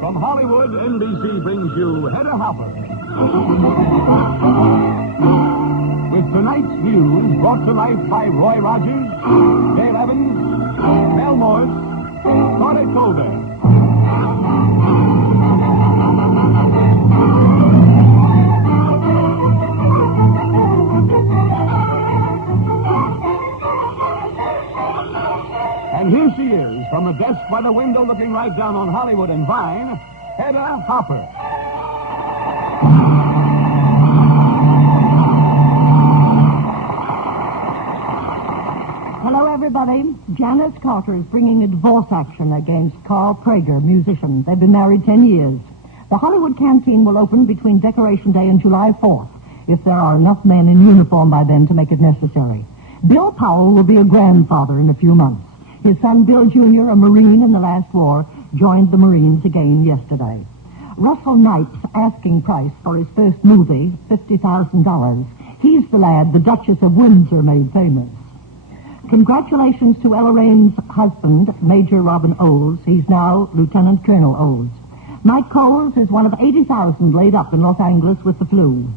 From Hollywood, NBC brings you Hedda Hopper. With tonight's news brought to life by Roy Rogers, Dale Evans, Mel Morse, Carter Colbert. And here she is, from a desk by the window looking right down on Hollywood and Vine, Hedda Hopper. Hello, everybody. Janice Carter is bringing a divorce action against Carl Prager, musician. They've been married 10 years. The Hollywood Canteen will open between Decoration Day and July 4th, if there are enough men in uniform by then to make it necessary. Bill Powell will be a grandfather in a few months. His son, Bill Jr., a Marine in the last war, joined the Marines again yesterday. Russell Knight's asking price for his first movie, $50,000. He's the lad the Duchess of Windsor made famous. Congratulations to Ella Rain's husband, Major Robin Olds. He's now Lieutenant Colonel Olds. Mike Coles is one of 80,000 laid up in Los Angeles with the flu.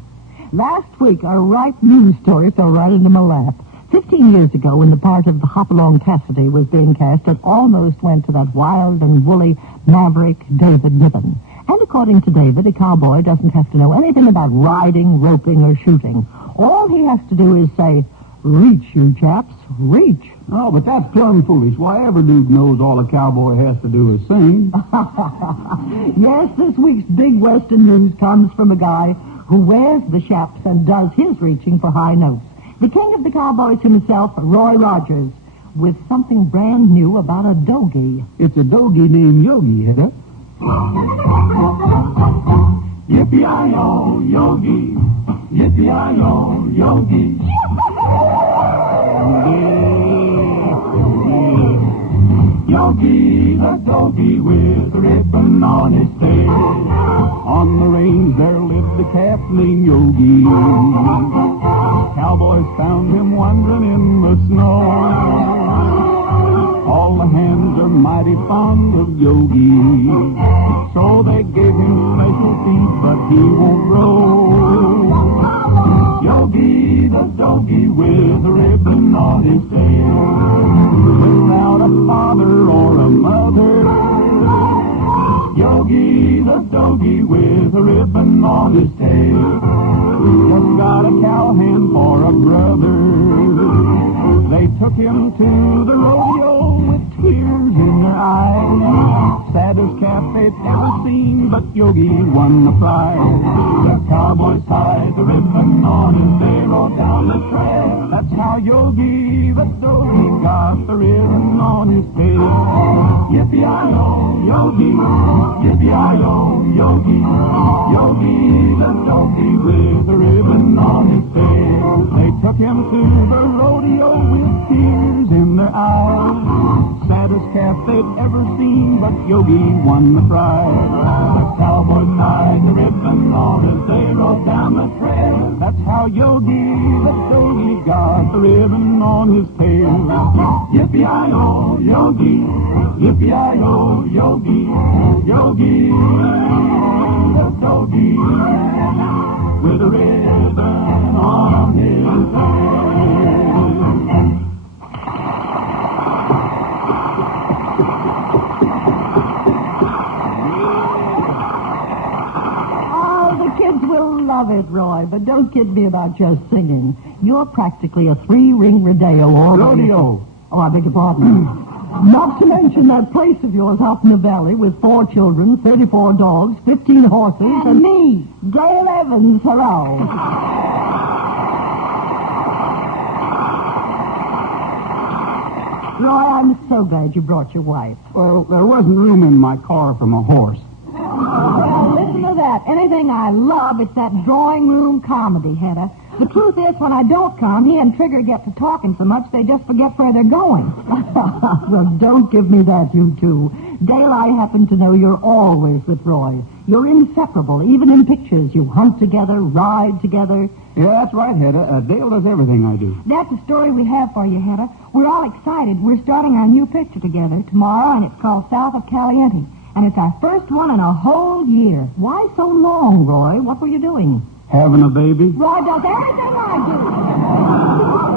Last week, a ripe news story fell right into my lap. 15 years ago, when the part of Hopalong Cassidy was being cast, it almost went to that wild and woolly maverick David Niven. And according to David, a cowboy doesn't have to know anything about riding, roping, or shooting. All he has to do is say, "Reach, you chaps, reach." Oh, but that's plumb foolish. Why, every dude knows all a cowboy has to do is sing. Yes, this week's big Western news comes from a guy who wears the chaps and does his reaching for high notes. The king of the cowboys himself, Roy Rogers, with something brand new about a dogie. It's a dogie named Yogi, Hedda. Yippee-yi-yo, Yogi. Yippee-yi-yo, Yogi. Yogi the dogie with a ribbon on his tail. On the range there lived a calf named Yogi. Cowboys found him wandering in the snow. All the hands are mighty fond of Yogi, so they gave him special feed, but he won't grow. Yogi the dogie with a ribbon on his tail, without a father or a mother. Yogi the dogie with a ribbon on his tail, just got a cowhand for a brother. They took him to the rodeo with tears in their eyes. Saddest calf they'd ever seen, but Yogi won the prize. The cowboys tied the ribbon on his day, rode down the trail. That's how Yogi the dogie got the ribbon on his tail. Yippee-yi-yo, Yogi, yippee-yi-yo, Yogi. Yogi the dogie with the ribbon on his tail. They took him to the rodeo with tears in their eyes. Saddest calf they'd ever seen, but Yogi won the prize. The cowboys tied the ribbon on as they rode down the trail. That's how Yogi the dogie got the ribbon on his tail. Yippee-yi-yo, Yogi, yippee-yi-yo, Yogi. Yogi the dogie with a ribbon on his tail. Will love it, Roy, but don't kid me about just singing. You're practically a three-ring rodeo already. Rodeo. Oh, I beg your pardon. Not to mention that place of yours out in the valley with 4 children, 34 dogs, 15 horses, and me, Dale Evans. Hello. Roy, I'm so glad you brought your wife. Well, there wasn't room in my car for my horse. Well, listen to that. Anything I love, it's that drawing room comedy, Hedda. The truth is, when I don't come, he and Trigger get to talking so much they just forget where they're going. Well, don't give me that, you two. Dale, I happen to know you're always with Roy. You're inseparable, even in pictures. You hunt together, ride together. Yeah, that's right, Hedda. Dale does everything I do. That's the story we have for you, Hedda. We're all excited. We're starting our new picture together tomorrow, and it's called South of Caliente. And it's our first one in a whole year. Why so long, Roy? What were you doing? Having a baby? Roy does everything I do.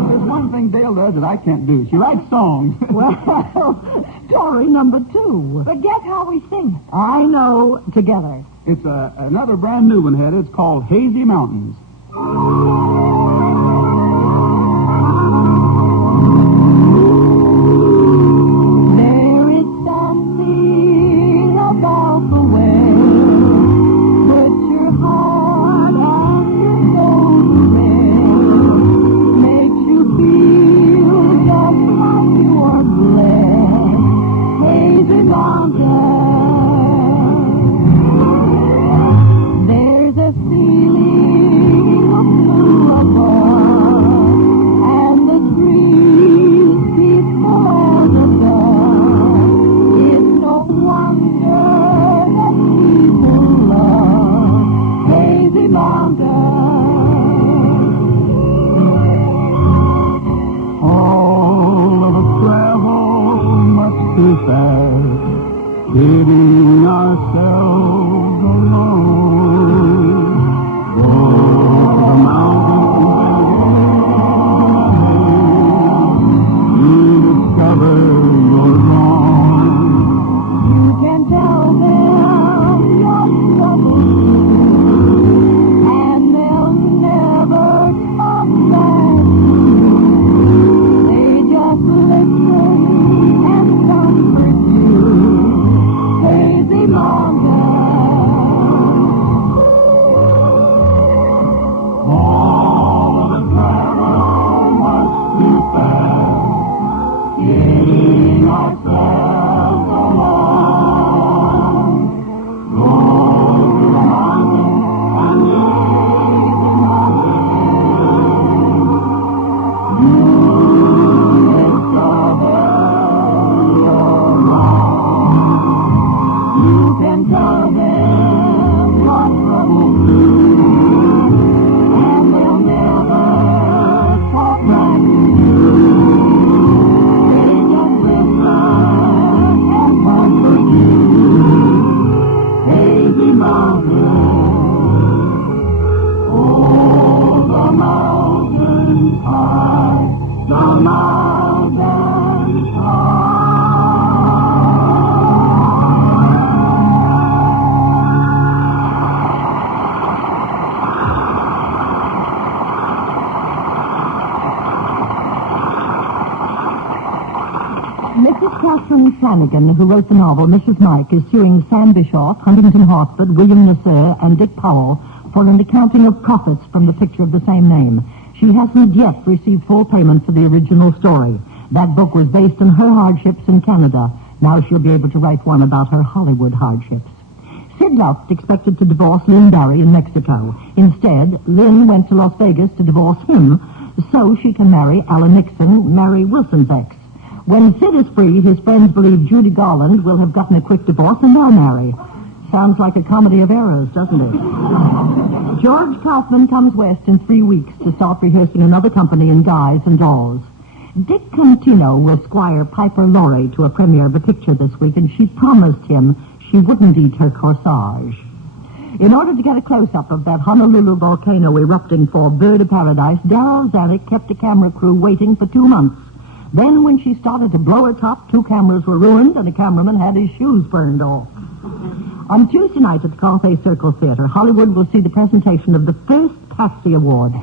There's one thing Dale does that I can't do. She writes songs. Well, story number 2. But guess how we sing? I know, together. It's another brand new one, Hedda. It's called Hazy Mountains. There is something about the way put your heart and your soul to rest. Makes you feel just like you are blessed. Hazy mountain. There's a feeling of blue above, and the trees peaceful as a dove. It's no wonder that people love Hazy Mountain. All of the travel must be fast, getting ourselves alone. Go to the mountains, you discover you're wrong. You can tell them your troubles, and they'll never come back to you. They just listen and comfort you. Hazy Mountain. All of the travel must be fast, getting ourselves along. Go to the mountains and Hazy Mountain. You discover you're wrong. You can tell them your troubles too, and they'll never talk back to you. They just listen and comfort you. Hazy Mountain, oh, the mountains high, the mountains high. Mrs. Catherine Flanagan, who wrote the novel Mrs. Mike, is suing Sam Bischoff, Huntington Hospital, William Nasser, and Dick Powell for an accounting of profits from the picture of the same name. She hasn't yet received full payment for the original story. That book was based on her hardships in Canada. Now she'll be able to write one about her Hollywood hardships. Sid Luft expected to divorce Lynn Barry in Mexico. Instead, Lynn went to Las Vegas to divorce him so she can marry Alan Nixon, Mary Wilson's ex. When Sid is free, his friends believe Judy Garland will have gotten a quick divorce and they'll marry. Sounds like a comedy of errors, doesn't it? George Kaufman comes west in 3 weeks to start rehearsing another company in Guys and Dolls. Dick Contino will squire Piper Laurie to a premiere of a picture this week, and she promised him she wouldn't eat her corsage. In order to get a close-up of that Honolulu volcano erupting for Bird of Paradise, Daryl Zanuck kept a camera crew waiting for 2 months. Then, when she started to blow her top, 2 cameras were ruined, and a cameraman had his shoes burned off. On Tuesday night at the Cathay Circle Theater, Hollywood will see the presentation of the first Patsy Award.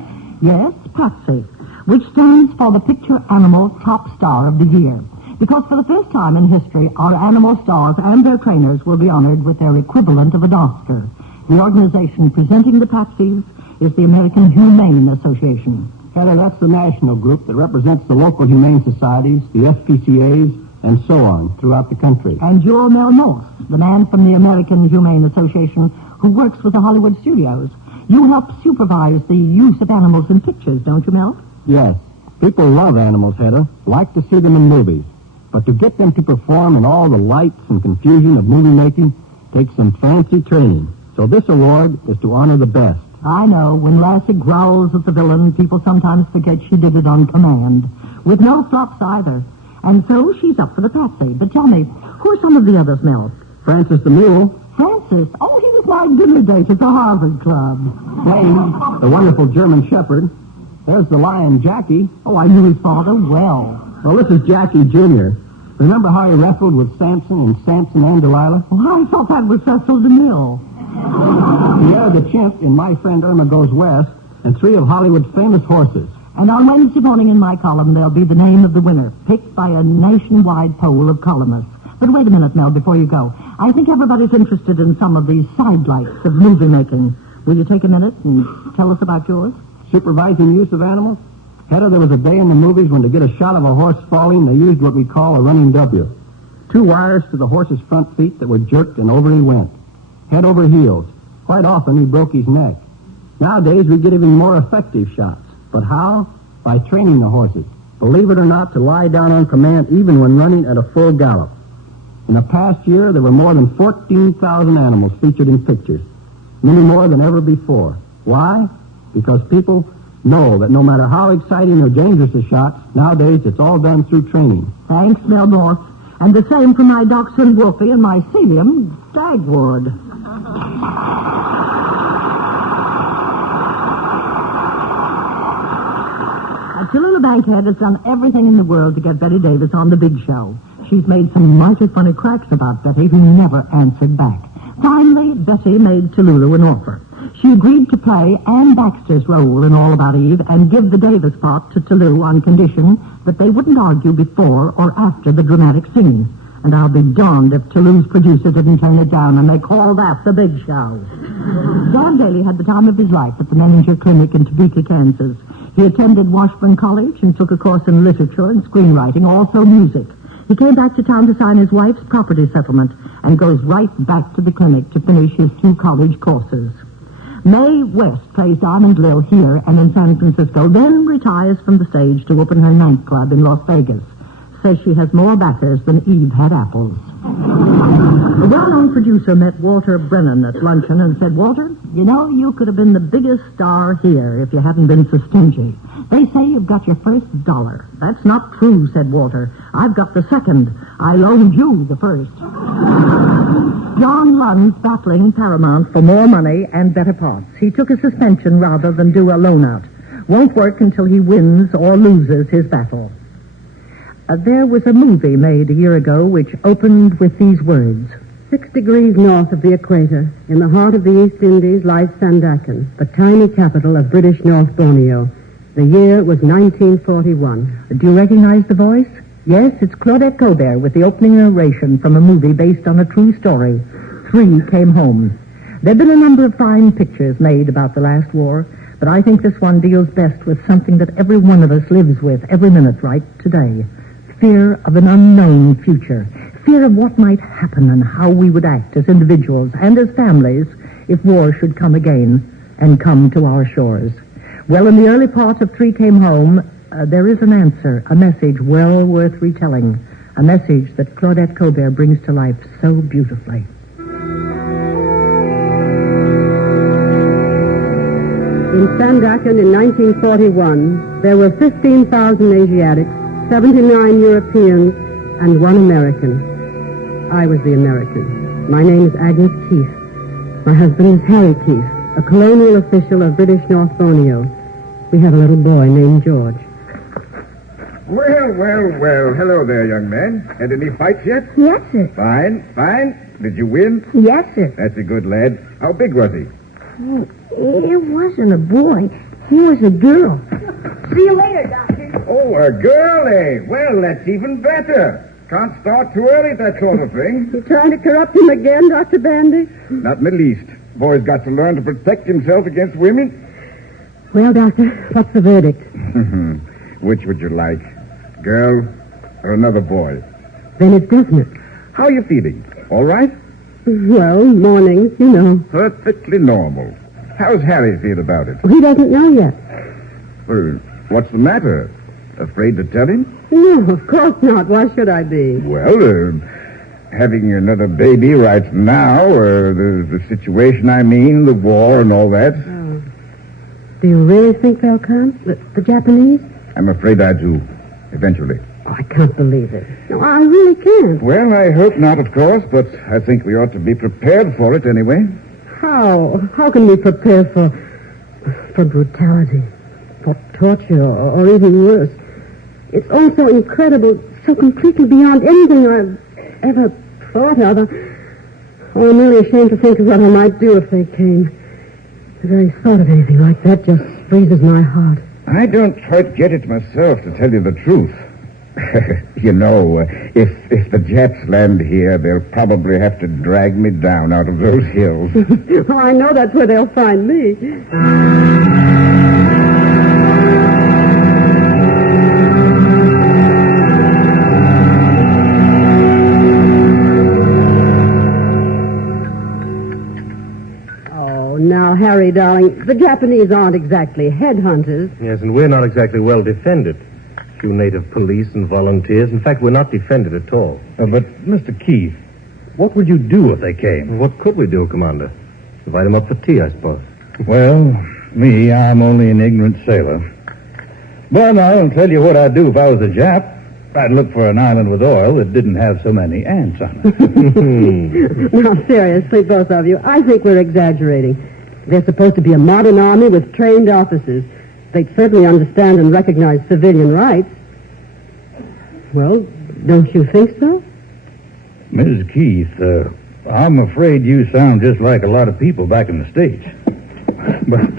Yes, Patsy, which stands for the Picture Animal Top Star of the Year. Because for the first time in history, our animal stars and their trainers will be honored with their equivalent of an Oscar. The organization presenting the Patsies is the American Humane Association. Hedda, that's the national group that represents the local humane societies, the SPCAs, and so on throughout the country. And you're Mel Morse, the man from the American Humane Association who works with the Hollywood studios. You help supervise the use of animals in pictures, don't you, Mel? Yes. People love animals, Hedda, like to see them in movies. But to get them to perform in all the lights and confusion of movie making takes some fancy training. So this award is to honor the best. I know. When Lassie growls at the villain, people sometimes forget she did it on command. With no flops either. And so she's up for the Patsy. But tell me, who are some of the others, Mel? Francis the Mule. Francis? Oh, he was my dinner date at the Harvard Club. Wayne, the wonderful German Shepherd. There's the lion, Jackie. Oh, I knew his father well. Well, this is Jackie Jr. Remember how he wrestled with Samson and Delilah? Oh, I thought that was Cecil DeMille. Pierre the Chimp in My Friend Irma Goes West, and 3 of Hollywood's famous horses. And on Wednesday morning in my column, there'll be the name of the winner, picked by a nationwide poll of columnists. But wait a minute, Mel, before you go. I think everybody's interested in some of these sidelights of movie making. Will you take a minute and tell us about yours? Supervising use of animals? Hedda, there was a day in the movies when to get a shot of a horse falling, they used what we call a running W. 2 wires to the horse's front feet that were jerked and over he went. Head over heels. Quite often he broke his neck. Nowadays we get even more effective shots. But how? By training the horses. Believe it or not, to lie down on command even when running at a full gallop. In the past year, there were more than 14,000 animals featured in pictures. Many more than ever before. Why? Because people know that no matter how exciting or dangerous a shot, nowadays it's all done through training. Thanks, Melmore. And the same for my dachshund Wolfie and my Celium Dagwood. Tallulah Bankhead has done everything in the world to get Betty Davis on the big show. She's made some mighty funny cracks about Betty, who never answered back. Finally, Betty made Tallulah an offer. She agreed to play Ann Baxter's role in All About Eve and give the Davis part to Tallulah on condition that they wouldn't argue before or after the dramatic scene. And I'll be darned if Toulouse's producer didn't turn it down, and they call that the big show. Dan Daly had the time of his life at the Menninger Clinic in Topeka, Kansas. He attended Washburn College and took a course in literature and screenwriting, also music. He came back to town to sign his wife's property settlement and goes right back to the clinic to finish his 2 college courses. Mae West plays Diamond Lil here and in San Francisco, then retires from the stage to open her nightclub in Las Vegas. Says she has more backers than Eve had apples. The well-known producer met Walter Brennan at luncheon and said, Walter, you know, you could have been the biggest star here if you hadn't been so stingy. They say you've got your first $1. That's not true, said Walter. I've got the second. I loaned you the first. John Lund's battling Paramount for more money and better parts. He took a suspension rather than do a loan-out. Won't work until he wins or loses his battle. There was a movie made a year ago which opened with these words. 6 degrees north of the equator, in the heart of the East Indies, lies Sandakan, the tiny capital of British North Borneo. The year was 1941. Do you recognize the voice? Yes, it's Claudette Colbert with the opening narration from a movie based on a true story. 3 Came Home. There have been a number of fine pictures made about the last war, but I think this one deals best with something that every one of us lives with every minute right today. Fear of an unknown future. Fear of what might happen and how we would act as individuals and as families if war should come again and come to our shores. Well, in the early part of 3 Came Home, there is an answer, a message well worth retelling, a message that Claudette Colbert brings to life so beautifully. In Sandakan in 1941, there were 15,000 Asiatics, 79 Europeans, and 1 American. I was the American. My name is Agnes Keith. My husband is Harry Keith, a colonial official of British North Borneo. We have a little boy named George. Well. Hello there, young man. Had any fights yet? Yes, sir. Fine. Did you win? Yes, sir. That's a good lad. How big was he? It wasn't a boy. He was a girl. See you later, Doctor. Oh, a girl, eh? Well, that's even better. Can't start too early, that sort of thing. You trying to corrupt him again, Dr. Bandy? Not in the least. Boy's got to learn to protect himself against women. Well, Doctor, what's the verdict? Which would you like? Girl or another boy? Then it's definite. How are you feeling? All right? Well, mornings, you know. Perfectly normal. How's Harry feel about it? He doesn't know yet. Well, what's the matter? Afraid to tell him? No, of course not. Why should I be? Well, having another baby right now, the situation, I mean, the war and all that. Do you really think they'll come? The Japanese? I'm afraid I do. Eventually. Oh, I can't believe it. No, I really can't. Well, I hope not, of course, but I think we ought to be prepared for it anyway. How? How can we prepare for brutality, for torture, or even worse? It's all so incredible, so completely beyond anything I've ever thought of. Oh, I'm really ashamed to think of what I might do if they came. The very thought of anything like that just freezes my heart. I don't quite get it myself, to tell you the truth. You know, if the Japs land here, they'll probably have to drag me down out of those hills. Oh, I know that's where they'll find me. Oh, now, Harry, darling, the Japanese aren't exactly headhunters. Yes, and we're not exactly well defended. Few native police and volunteers. In fact, we're not defended at all. But, Mr. Keith, what would you do if they came? What could we do, Commander? Invite them up for tea, I suppose. Well, me, I'm only an ignorant sailor. But I'll tell you what I'd do if I was a Jap. I'd look for an island with oil that didn't have so many ants on it. Now, seriously, both of you, I think we're exaggerating. They're supposed to be a modern army with trained officers. They'd certainly understand and recognize civilian rights. Well, don't you think so? Mrs. Keith, I'm afraid you sound just like a lot of people back in the States. But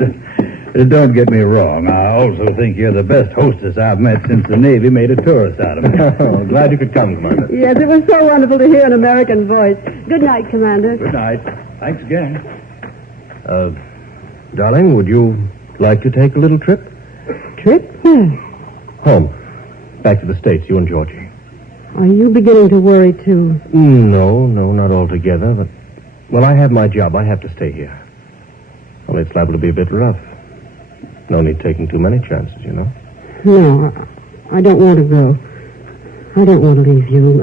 don't get me wrong. I also think you're the best hostess I've met since the Navy made a tourist out of me. Oh, glad you could come, Commander. Yes, it was so wonderful to hear an American voice. Good night, Commander. Good night. Thanks again. Darling, would you like to take a little trip? Trip? Where? Home. Back to the States, you and Georgie. Are you beginning to worry, too? No, not altogether, but... Well, I have my job. I have to stay here. Only it's liable to be a bit rough. No need taking too many chances, you know. No, I don't want to go. I don't want to leave you.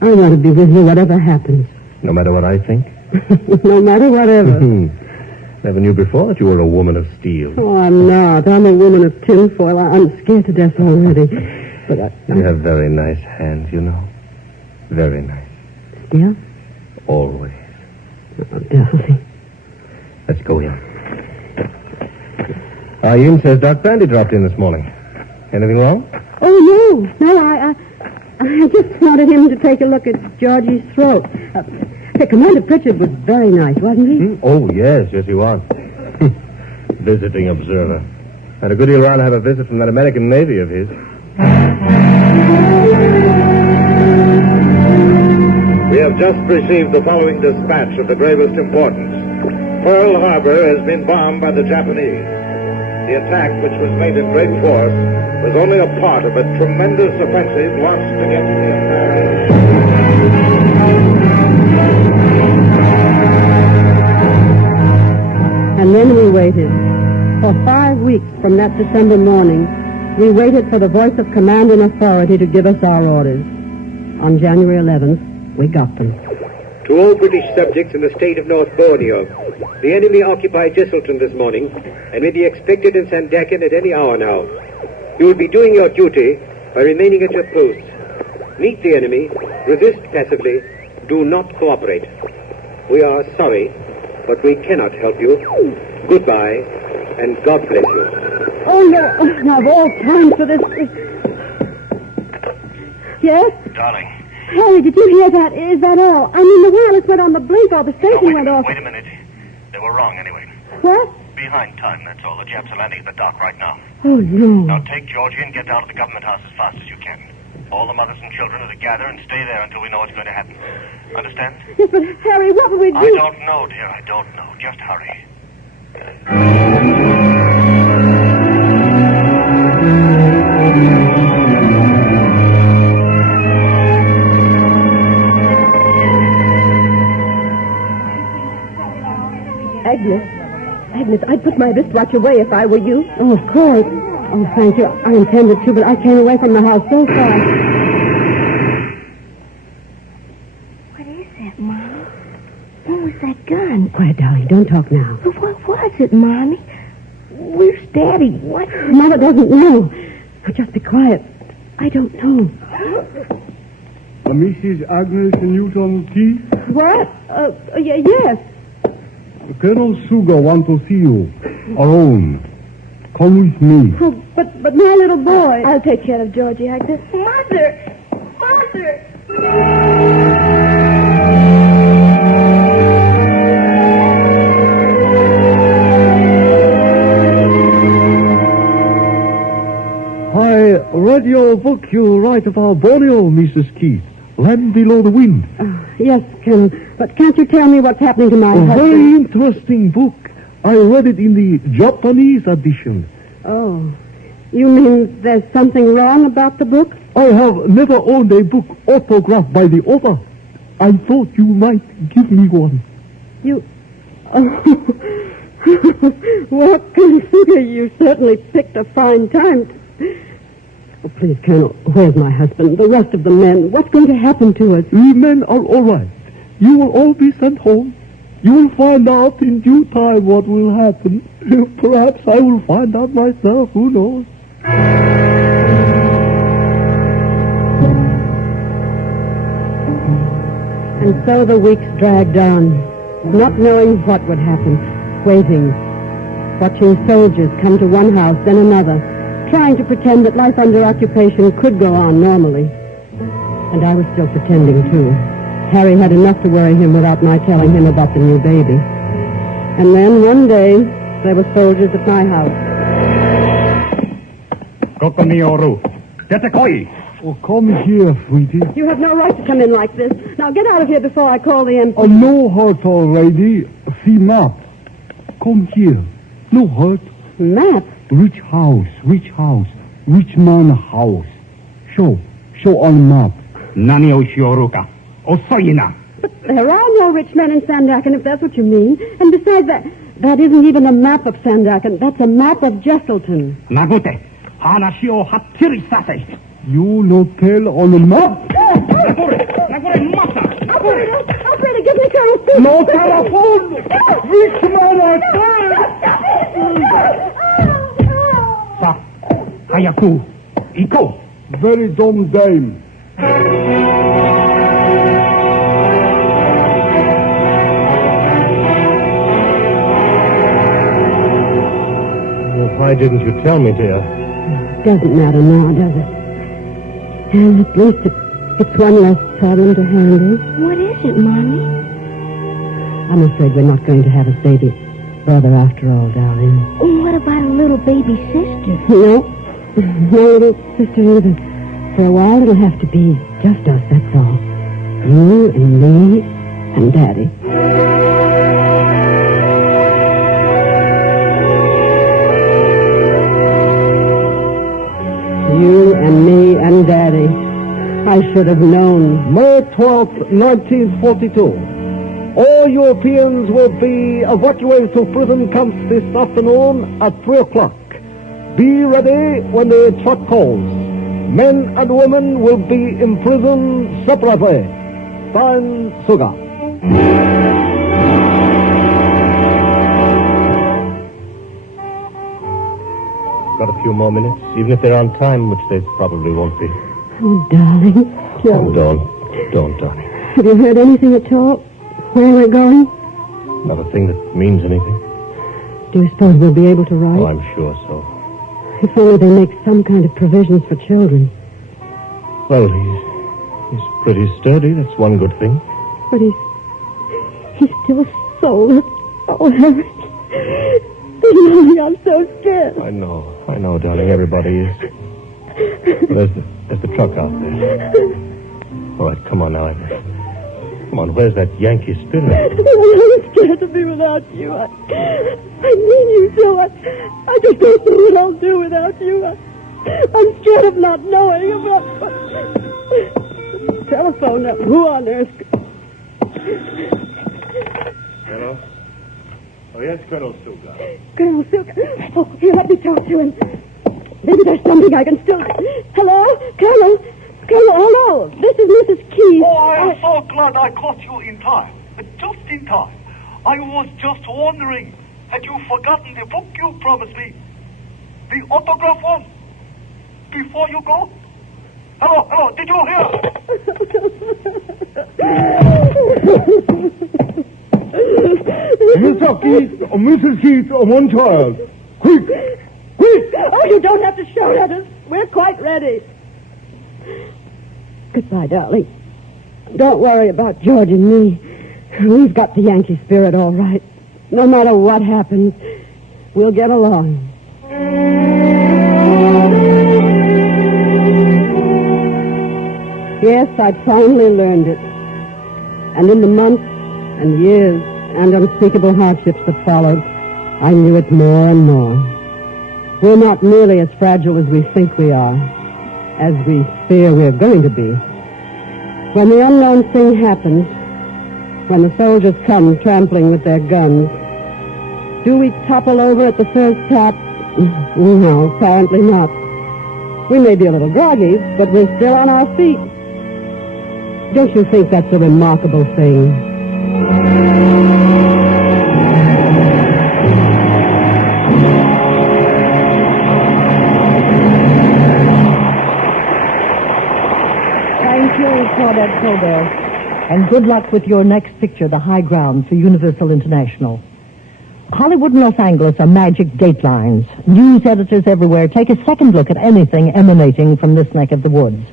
I want to be with you whatever happens. No matter what I think? No matter whatever. Never knew before that you were a woman of steel. Oh, I'm not. I'm a woman of tinfoil. I'm scared to death already. But You have very nice hands, you know. Very nice. Still? Always. Oh, darling. Let's go in. Ian says Doc Brandy dropped in this morning. Anything wrong? Oh, no. I just wanted him to take a look at Georgie's throat. Commander Pritchard was very nice, wasn't he? Oh, yes, he was. Visiting observer. Had a good deal rather have a visit from that American Navy of his. We have just received the following dispatch of the gravest importance. Pearl Harbor has been bombed by the Japanese. The attack, which was made in great force, was only a part of a tremendous offensive launched against the entire... And then we waited. For 5 weeks from that December morning, we waited for the voice of command and authority to give us our orders. On January 11th, we got them. To all British subjects in the state of North Borneo, the enemy occupied Jesselton this morning and may be expected in Sandakan at any hour now. You will be doing your duty by remaining at your posts. Meet the enemy, resist passively, do not cooperate. We are sorry, but we cannot help you. Goodbye, and God bless you. Oh, no. Now, of all times for this... Yes? Darling. Harry, did you hear that? Is that all? I mean, the wireless went on the blink or the station went off. Wait a minute. They were wrong anyway. What? Behind time, that's all. The Japs are landing at the dock right now. Oh, no. Now take Georgie and get down to the government house as fast as you can. All the mothers and children are to gather and stay there until we know what's going to happen. Understand? Yes, but Harry, what will we do? I don't know, dear. I don't know. Just hurry. Agnes, I'd put my wristwatch away if I were you. Oh, of course. Oh, thank you. I intended to, but I came away from the house so fast. What is that, Mom? What was that gun? Quiet, darling. Don't talk now. What was it, Mommy? Where's Daddy? What? Mother doesn't know. Just be quiet. I don't know. Mrs. Agnes Newton Keith? What? Yes. Colonel Sugar wants to see you. Alone. Come with me. Oh, but my little boy. I'll take care of Georgie, Agnes. Mother! I read your book you write about Borneo, Mrs. Keith. Land Below the Wind. Yes, Colonel. But can't you tell me what's happening to my A husband? very interesting book. I read it in the Japanese edition. Oh. You mean there's something wrong about the book? I have never owned a book autographed by the author. I thought you might give me one. You... Oh. Well, Colonel, you certainly picked a fine time. Oh, please, Colonel, where's my husband? The rest of the men? What's going to happen to us? We men are all right. You will all be sent home. You will find out in due time what will happen. Perhaps I will find out myself. Who knows? And so the weeks dragged on, not knowing what would happen, waiting, watching soldiers come to one house, then another, trying to pretend that life under occupation could go on normally. And I was still pretending, too. Harry had enough to worry him without my telling him about the new baby. And then, one day, there were soldiers at my house. Oh, come here, sweetie. You have no right to come in like this. Now get out of here before I call the MP. Oh, no hurt already. See map. Come here. No hurt. Map? Rich house. Rich man house. Show on map. But there are no rich men in Sandakan, if that's what you mean. And besides that isn't even a map of Sandakan. That's a map of Jesselton. You no tell on the map? Operator, give me Colonel Steve. No telephone. Rich man are there. Very dumb dame. Why didn't you tell me, dear? Doesn't matter now, does it? And at least it's one less problem to handle. What is it, Mommy? I'm afraid we're not going to have a baby brother after all, darling. What about a little baby sister? No little sister either. For a while it'll have to be just us, that's all. You and me and Daddy. You and me and Daddy. I should have known. May 12th, 1942. All Europeans will be evacuated to prison camps this afternoon at 3 o'clock. Be ready when the truck calls. Men and women will be in prison separately. Signed, Suga. Got a few more minutes, even if they're on time, which they probably won't be. Oh, darling. Oh, don't, darling. Have you heard anything at all? Where we're going? Not a thing that means anything. Do you suppose we'll be able to ride? Oh, I'm sure so. If only they make some kind of provisions for children. Well, he's pretty sturdy. That's one good thing. But he's still soulless. Oh, Harry. I'm so scared. I know, darling. Everybody is. Well, there's the truck out there. All right, come on now. Come on, where's that Yankee Spirit? I'm scared to be without you. I need you so. I just don't know what I'll do without you. I'm scared of not knowing about... Telephone now. Who on earth? Hello? Oh, yes, Colonel Suga. Colonel Silk. Oh, here, let me talk to him. Maybe there's something I can still... Hello? Colonel, hello. This is Mrs. Keith. Oh, I am so glad I caught you in time. Just in time. I was just wondering, Had you forgotten the book you promised me? The autograph one? Before you go? Hello, did you hear? Mr. Keith, Mrs. Keith, one child. Quick! Oh, you don't have to shout at us. We're quite ready. Goodbye, darling. Don't worry about George and me. We've got the Yankee spirit all right. No matter what happens, we'll get along. Yes, I'd finally learned it. And in the months and years and unspeakable hardships that followed, I knew it more and more. We're not nearly as fragile as we think we are, as we fear we're going to be. When the unknown thing happens, when the soldiers come trampling with their guns, do we topple over at the first tap? No, apparently not. We may be a little groggy, but we're still on our feet. Don't you think that's a remarkable thing? Thank you, Claudette Colbert. And good luck with your next picture, The High Ground, for Universal International. Hollywood and Los Angeles are magic datelines. News editors everywhere take a second look at anything emanating from this neck of the woods.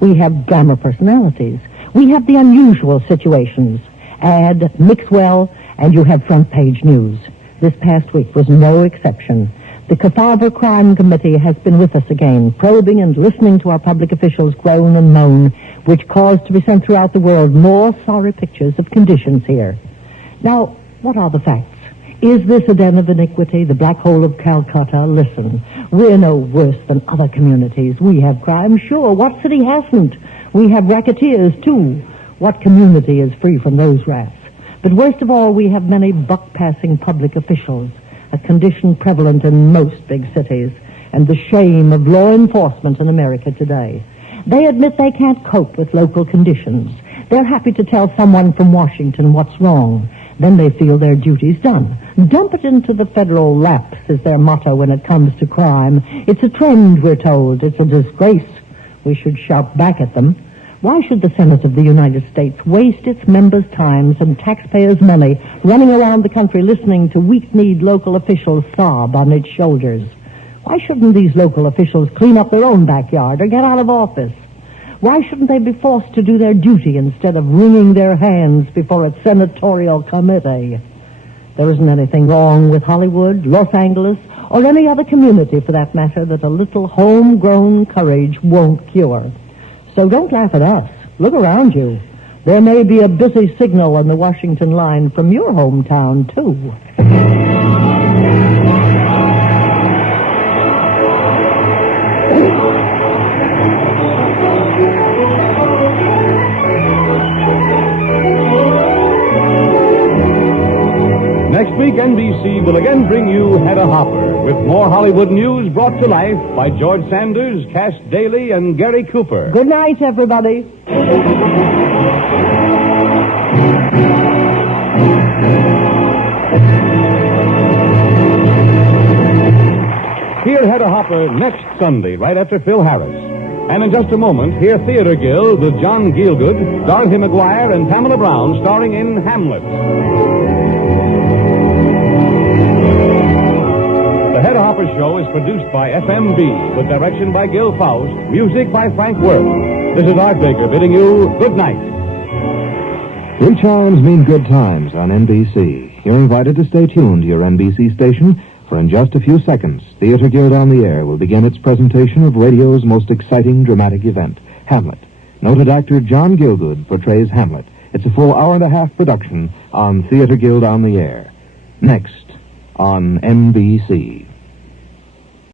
We have glamour personalities. We have the unusual situations. Add, mix well, and you have front page news. This past week was no exception. The Catawba Crime Committee has been with us again, probing and listening to our public officials groan and moan, which caused to be sent throughout the world more sorry pictures of conditions here. Now, what are the facts? Is this a den of iniquity, the black hole of Calcutta? Listen, we're no worse than other communities. We have crime, sure. What city hasn't? We have racketeers, too. What community is free from those rats? But worst of all, we have many buck-passing public officials, a condition prevalent in most big cities, and the shame of law enforcement in America today. They admit they can't cope with local conditions. They're happy to tell someone from Washington what's wrong. Then they feel their duty's done. Dump it into the federal laps is their motto when it comes to crime. It's a trend, we're told. It's a disgrace. We should shout back at them. Why should the Senate of the United States waste its members' times and taxpayers' money running around the country listening to weak-kneed local officials sob on its shoulders? Why shouldn't these local officials clean up their own backyard or get out of office? Why shouldn't they be forced to do their duty instead of wringing their hands before a senatorial committee? There isn't anything wrong with Hollywood, Los Angeles, or any other community, for that matter, that a little homegrown courage won't cure. So don't laugh at us. Look around you. There may be a busy signal on the Washington line from your hometown, too. Next week, NBC will again bring you Hedda Hopper with more Hollywood news brought to life by George Sanders, Cass Daly, and Gary Cooper. Good night, everybody. Hear Hedda Hopper next Sunday, right after Phil Harris. And in just a moment, hear Theater Guild with John Gielgud, Dorothy McGuire, and Pamela Brown starring in Hamlet. The Hedda Hopper Show is produced by FMB, with direction by Gil Faust, music by Frank Worth. This is Art Baker bidding you good night. Three chimes mean good times on NBC. You're invited to stay tuned to your NBC station, for in just a few seconds, Theater Guild on the Air will begin its presentation of radio's most exciting dramatic event, Hamlet. Noted actor John Gielgud portrays Hamlet. It's a full hour-and-a-half production on Theater Guild on the Air. Next on NBC.